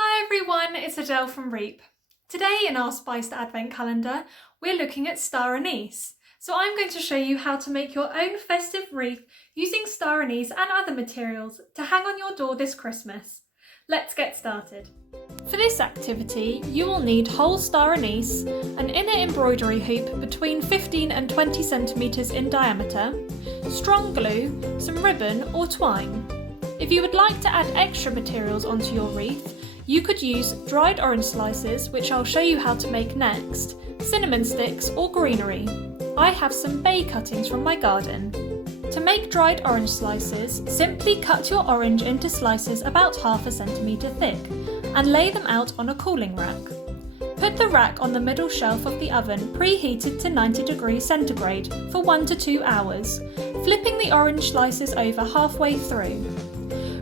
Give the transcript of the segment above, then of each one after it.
Hi everyone, it's Adele from REEP. Today in our Spiced Advent Calendar, we're looking at star anise. So I'm going to show you how to make your own festive wreath using star anise and other materials to hang on your door this Christmas. Let's get started. For this activity, you will need whole star anise, an inner embroidery hoop between 15 and 20 centimetres in diameter, strong glue, some ribbon or twine. If you would like to add extra materials onto your wreath, you could use dried orange slices, which I'll show you how to make next, cinnamon sticks or greenery. I have some bay cuttings from my garden. To make dried orange slices, simply cut your orange into slices about half a centimetre thick and lay them out on a cooling rack. Put the rack on the middle shelf of the oven preheated to 90 degrees centigrade for 1 to 2 hours, flipping the orange slices over halfway through.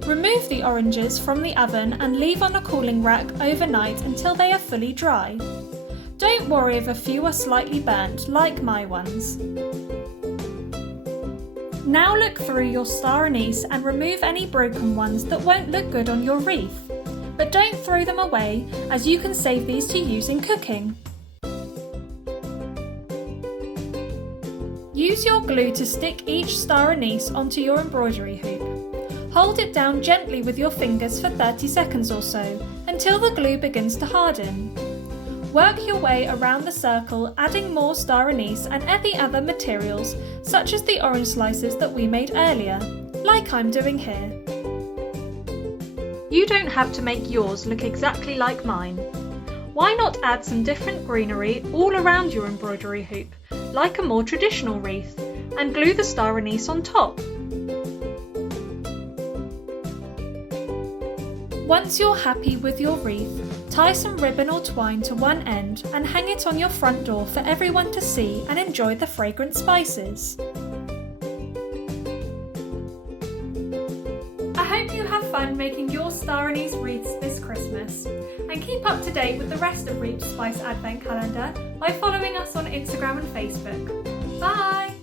Remove the oranges from the oven and leave on a cooling rack overnight until they are fully dry. Don't worry if a few are slightly burnt, like my ones. Now look through your star anise and remove any broken ones that won't look good on your wreath. But don't throw them away, as you can save these to use in cooking. Use your glue to stick each star anise onto your embroidery hoop. Hold it down gently with your fingers for 30 seconds or so, until the glue begins to harden. Work your way around the circle, adding more star anise and any other materials, such as the orange slices that we made earlier, like I'm doing here. You don't have to make yours look exactly like mine. Why not add some different greenery all around your embroidery hoop, like a more traditional wreath, and glue the star anise on top? Once you're happy with your wreath, tie some ribbon or twine to one end and hang it on your front door for everyone to see and enjoy the fragrant spices. I hope you have fun making your star anise wreaths this Christmas, and keep up to date with the rest of REEP's Spice Advent Calendar by following us on Instagram and Facebook. Bye!